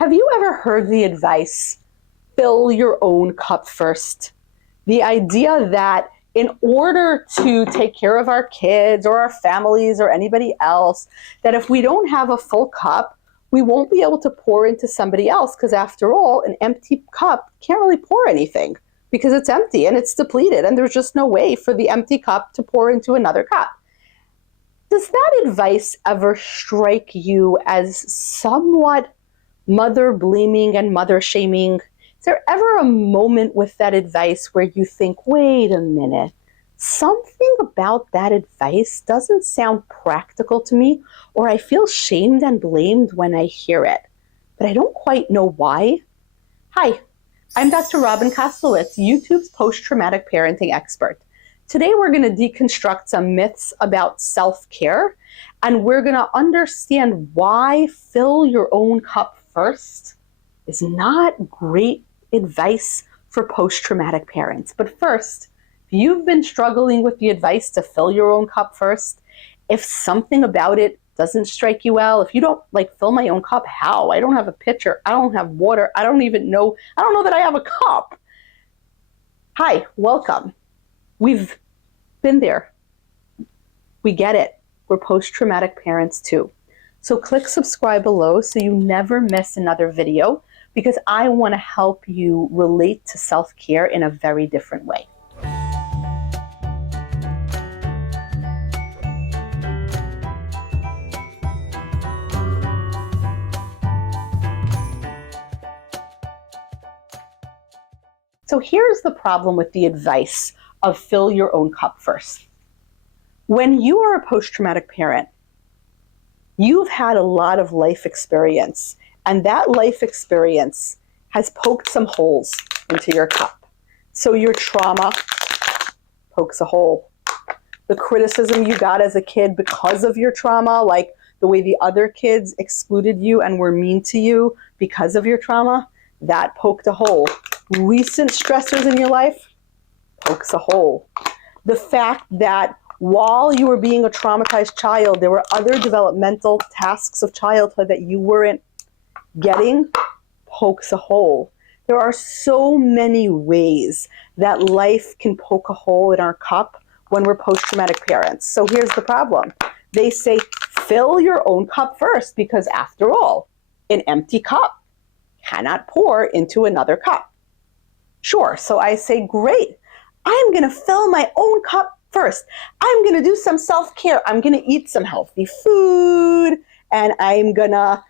Have you ever heard the advice, fill your own cup first? The idea that in order to take care of our kids or our families or anybody else, that if we don't have a full cup, we won't be able to pour into somebody else, because after all, an empty cup can't really pour anything because it's empty and it's depleted and there's just no way for the empty cup to pour into another cup. Does that advice ever strike you as somewhat mother blaming and mother shaming? Is there ever a moment with that advice where you think, wait a minute, something about that advice doesn't sound practical to me, or I feel shamed and blamed when I hear it, but I don't quite know why? Hi, I'm Dr. Robyn Koslowitz, YouTube's post-traumatic parenting expert. Today we're going to deconstruct some myths about self-care, and we're going to understand why fill your own cup first is not great advice for post-traumatic parents. But first, if you've been struggling with the advice to fill your own cup first, if something about it doesn't strike you well, if you don't like fill my own cup, how? I don't have a pitcher, I don't have water, I don't know that I have a cup. Hi, welcome. We've been there. We get it. We're post-traumatic parents too. So click subscribe below so you never miss another video, because I want to help you relate to self-care in a very different way. So here's the problem with the advice of fill your own cup first. When you are a post-traumatic parent, you've had a lot of life experience, and that life experience has poked some holes into your cup. So your trauma pokes a hole. The criticism you got as a kid because of your trauma, like the way the other kids excluded you and were mean to you because of your trauma, that poked a hole. Recent stressors in your life pokes a hole. The fact that while you were being a traumatized child, there were other developmental tasks of childhood that you weren't getting, pokes a hole. There are so many ways that life can poke a hole in our cup when we're post-traumatic parents. So here's the problem. They say, fill your own cup first, because after all, an empty cup cannot pour into another cup. Sure, so I say, great, I'm gonna fill my own cup first. I'm gonna do some self-care. I'm gonna eat some healthy food, and I'm gonna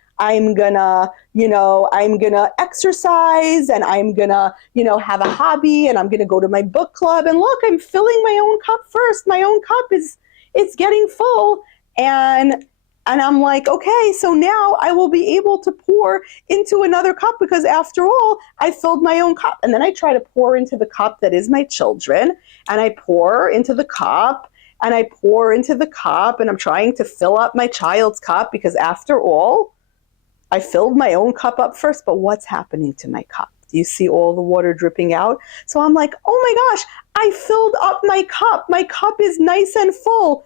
exercise, and I'm gonna, have a hobby, and I'm gonna go to my book club, and look, I'm filling my own cup first. My own cup it's getting full, and I'm like, okay, so now I will be able to pour into another cup, because after all, I filled my own cup. And then I try to pour into the cup that is my children, and I pour into the cup, and I pour into the cup, and I'm trying to fill up my child's cup, because after all, I filled my own cup up first. But what's happening to my cup? Do you see all the water dripping out? So I'm like, oh my gosh, I filled up my cup. My cup is nice and full.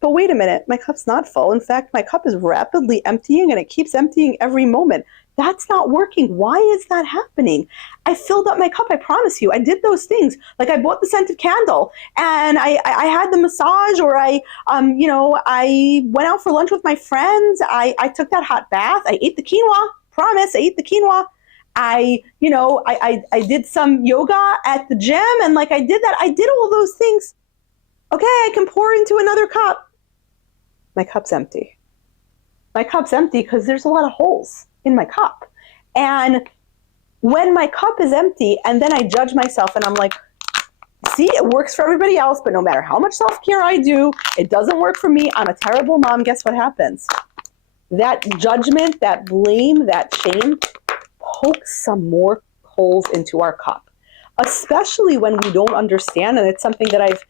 But wait a minute, my cup's not full. In fact, my cup is rapidly emptying, and it keeps emptying every moment. That's not working. Why is that happening? I filled up my cup, I promise you. I did those things. Like I bought the scented candle, and I had the massage, or I went out for lunch with my friends. I took that hot bath. I ate the quinoa. Promise, I ate the quinoa. I did some yoga at the gym, and I did that. I did all those things. Okay, I can pour into another cup. My cup's empty. My cup's empty because there's a lot of holes in my cup. And when my cup is empty, and then I judge myself, and I'm like, see, it works for everybody else, but no matter how much self-care I do, it doesn't work for me. I'm a terrible mom. Guess what happens? That judgment, that blame, that shame pokes some more holes into our cup, especially when we don't understand. And it's something that I've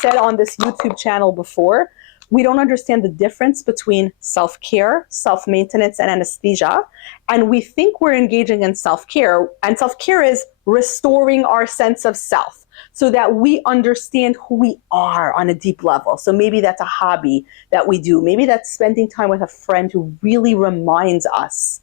said on this YouTube channel before. We don't understand the difference between self-care, self-maintenance, and anesthesia. And we think we're engaging in self-care. And self-care is restoring our sense of self so that we understand who we are on a deep level. So maybe that's a hobby that we do. Maybe that's spending time with a friend who really reminds us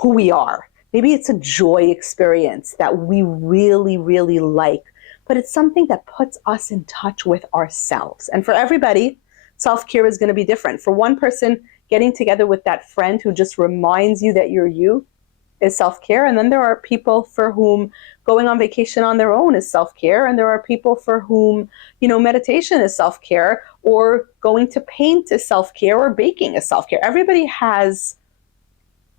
who we are. Maybe it's a joy experience that we really, really like, but it's something that puts us in touch with ourselves. And for everybody, self-care is going to be different. For one person, getting together with that friend who just reminds you that you're you is self-care. And then there are people for whom going on vacation on their own is self-care. And there are people for whom, meditation is self-care, or going to paint is self-care, or baking is self-care. Everybody has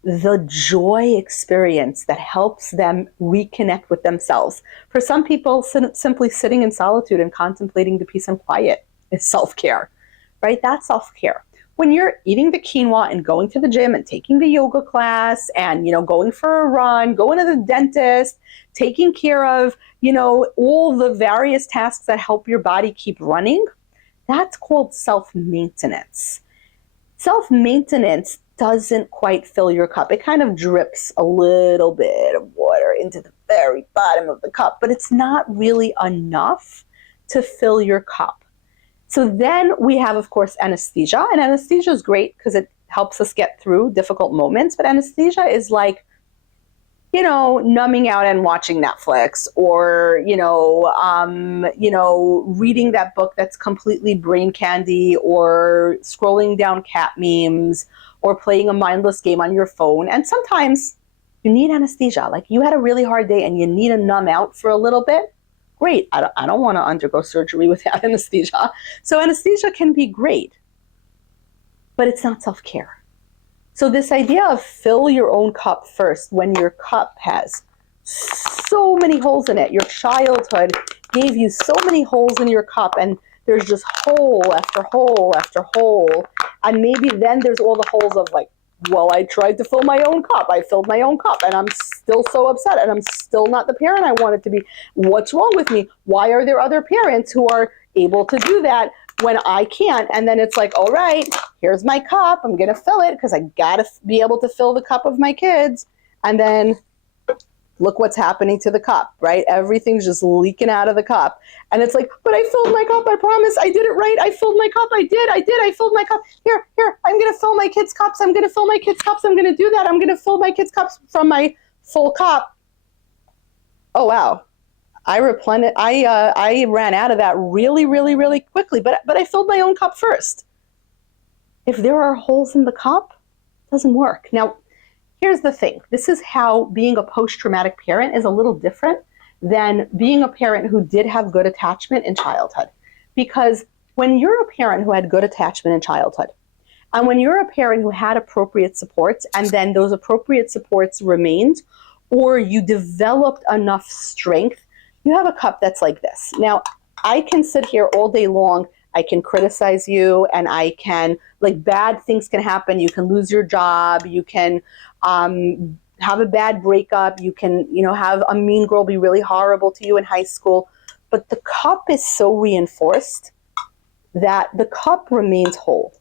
the joy experience that helps them reconnect with themselves. For some people, simply sitting in solitude and contemplating the peace and quiet is self-care, right? That's self-care. When you're eating the quinoa and going to the gym and taking the yoga class and, going for a run, going to the dentist, taking care of, all the various tasks that help your body keep running, that's called self-maintenance. Self-maintenance doesn't quite fill your cup. It kind of drips a little bit of water into the very bottom of the cup, but it's not really enough to fill your cup. So then we have, of course, anesthesia. And anesthesia is great because it helps us get through difficult moments. But anesthesia is like, numbing out and watching Netflix, or, reading that book that's completely brain candy, or scrolling down cat memes, or playing a mindless game on your phone. And sometimes you need anesthesia. Like you had a really hard day and you need to numb out for a little bit. Great. I don't want to undergo surgery without anesthesia. So anesthesia can be great, but it's not self-care. So this idea of fill your own cup first when your cup has so many holes in it. Your childhood gave you so many holes in your cup, and there's just hole after hole after hole. And maybe then there's all the holes of like, well, I tried to fill my own cup. I filled my own cup and I'm still so upset and I'm still not the parent I wanted to be. What's wrong with me? Why are there other parents who are able to do that when I can't? And then it's like, all right, here's my cup. I'm going to fill it because I got to be able to fill the cup of my kids. And then look what's happening to the cup, right? Everything's just leaking out of the cup. And it's like, but I filled my cup. I promise I did it right. I filled my cup. I did. I filled my cup. Here, I'm going to fill my kids' cups. I'm going to fill my kids' cups. I'm going to do that. I'm going to fill my kids' cups from my full cup. Oh, wow. I ran out of that really, really, really quickly, but I filled my own cup first. If there are holes in the cup, it doesn't work. Now, here's the thing. This is how being a post-traumatic parent is a little different than being a parent who did have good attachment in childhood. Because when you're a parent who had good attachment in childhood, and when you're a parent who had appropriate supports, and then those appropriate supports remained, or you developed enough strength, you have a cup that's like this. Now, I can sit here all day long. I can criticize you, and I can, bad things can happen. You can lose your job. You can have a bad breakup. You can, have a mean girl be really horrible to you in high school. But the cup is so reinforced that the cup remains whole,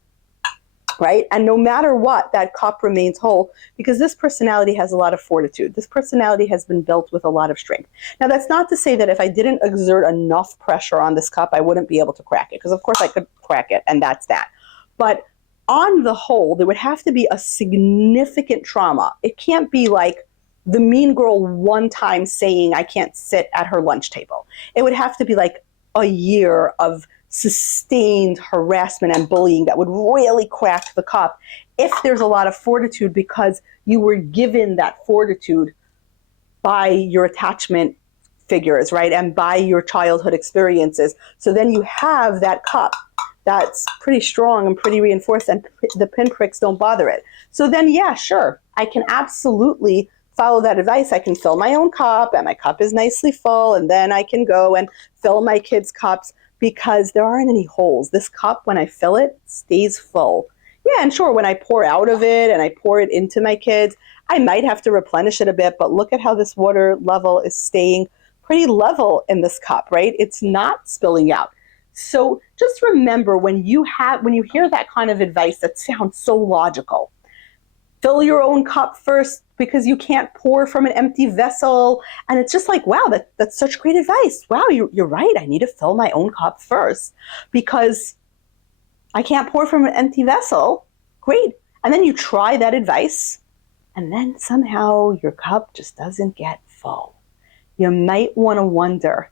right? And no matter what, that cup remains whole because this personality has a lot of fortitude. This personality has been built with a lot of strength. Now, that's not to say that if I didn't exert enough pressure on this cup, I wouldn't be able to crack it, because of course I could crack it, and that's that. But on the whole, there would have to be a significant trauma. It can't be like the mean girl one time saying I can't sit at her lunch table. It would have to be like a year of sustained harassment and bullying that would really crack the cup if there's a lot of fortitude because you were given that fortitude by your attachment figures, right? And by your childhood experiences. So then you have that cup that's pretty strong and pretty reinforced, and the pinpricks don't bother it. So then, yeah, sure, I can absolutely follow that advice. I can fill my own cup, and my cup is nicely full, and then I can go and fill my kids' cups because there aren't any holes. This cup, when I fill it, stays full. Yeah, and sure, when I pour out of it and I pour it into my kids, I might have to replenish it a bit, but look at how this water level is staying pretty level in this cup, right? It's not spilling out. So just remember, when you hear that kind of advice that sounds so logical, fill your own cup first because you can't pour from an empty vessel. And it's just like, wow, that's such great advice. Wow, you're right. I need to fill my own cup first because I can't pour from an empty vessel. Great. And then you try that advice and then somehow your cup just doesn't get full. You might want to wonder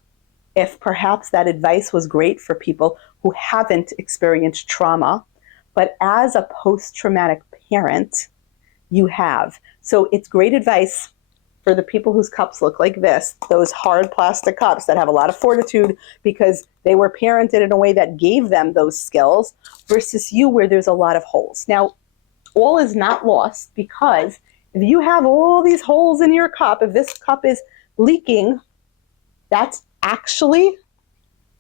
if perhaps that advice was great for people who haven't experienced trauma, but as a post-traumatic parent, you have. So it's great advice for the people whose cups look like this, those hard plastic cups that have a lot of fortitude because they were parented in a way that gave them those skills, versus you where there's a lot of holes. Now, all is not lost, because if you have all these holes in your cup, if this cup is leaking, that's actually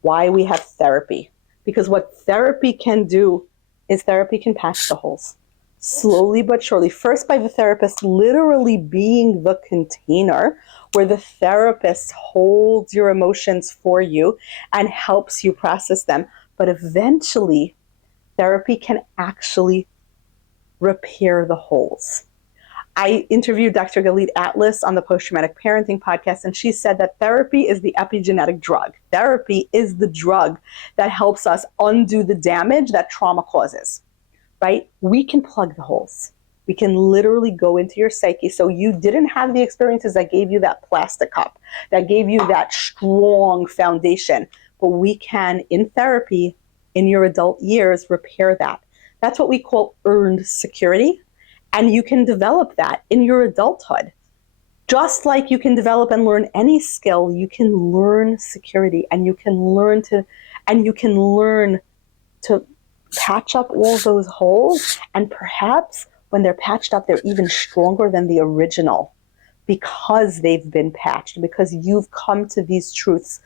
why we have therapy. Because what therapy can do is therapy can patch the holes. Slowly but surely, first by the therapist literally being the container where the therapist holds your emotions for you and helps you process them. But eventually, therapy can actually repair the holes. I interviewed Dr. Galit Atlas on the Post-Traumatic Parenting podcast, and she said that therapy is the epigenetic drug. Therapy is the drug that helps us undo the damage that trauma causes. Right? We can plug the holes. We can literally go into your psyche. So you didn't have the experiences that gave you that plastic cup, that gave you that strong foundation. But we can, in therapy, in your adult years, repair that. That's what we call earned security. And you can develop that in your adulthood. Just like you can develop and learn any skill, you can learn security, and you can learn to patch up all those holes, and perhaps when they're patched up, they're even stronger than the original because they've been patched, because you've come to these truths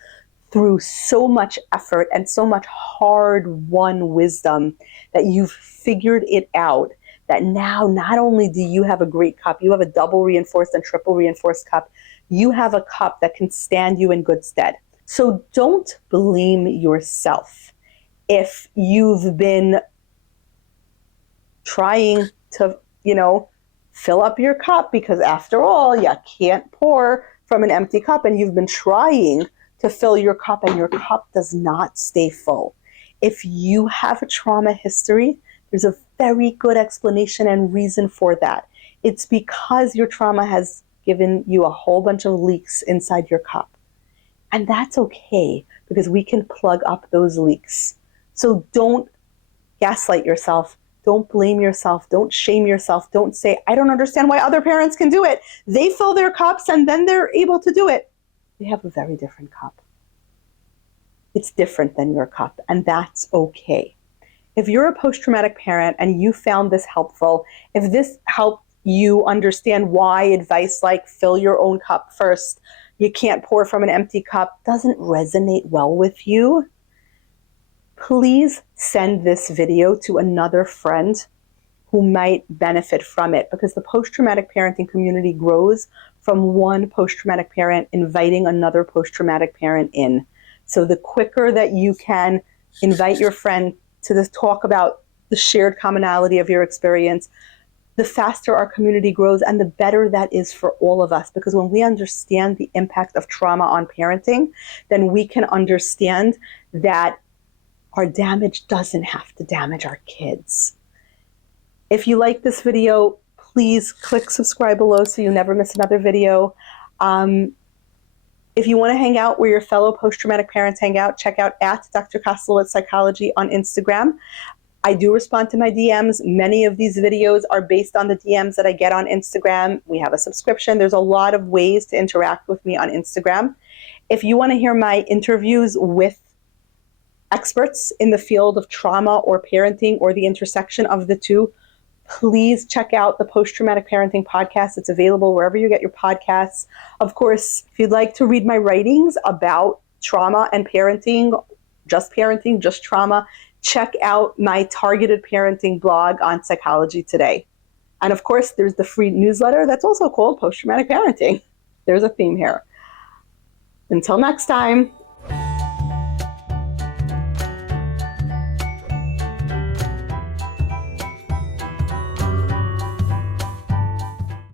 through so much effort and so much hard-won wisdom that you've figured it out, that now not only do you have a great cup, you have a double reinforced and triple reinforced cup, you have a cup that can stand you in good stead. So don't blame yourself if you've been trying to, fill up your cup, because after all, you can't pour from an empty cup, and you've been trying to fill your cup and your cup does not stay full. If you have a trauma history, there's a very good explanation and reason for that. It's because your trauma has given you a whole bunch of leaks inside your cup. And that's okay, because we can plug up those leaks. So don't gaslight yourself. Don't blame yourself. Don't shame yourself. Don't say, I don't understand why other parents can do it. They fill their cups and then they're able to do it. They have a very different cup. It's different than your cup, and that's okay. If you're a post-traumatic parent and you found this helpful, if this helped you understand why advice like fill your own cup first, you can't pour from an empty cup, doesn't resonate well with you, please send this video to another friend who might benefit from it, because the post-traumatic parenting community grows from one post-traumatic parent inviting another post-traumatic parent in. So the quicker that you can invite your friend to talk about the shared commonality of your experience, the faster our community grows, and the better that is for all of us. Because when we understand the impact of trauma on parenting, then we can understand that our damage doesn't have to damage our kids. If you like this video, please click subscribe below so you never miss another video. If you want to hang out where your fellow post-traumatic parents hang out, check out at Dr. Koslowitz Psychology on Instagram. I do respond to my DMs. Many of these videos are based on the DMs that I get on Instagram. We have a subscription. There's a lot of ways to interact with me on Instagram. If you want to hear my interviews with experts in the field of trauma or parenting or the intersection of the two, please check out the Post-Traumatic Parenting podcast. It's available wherever you get your podcasts. Of course, if you'd like to read my writings about trauma and parenting, just trauma, check out my targeted parenting blog on Psychology Today. And of course, there's the free newsletter that's also called Post-Traumatic Parenting. There's a theme here. Until next time.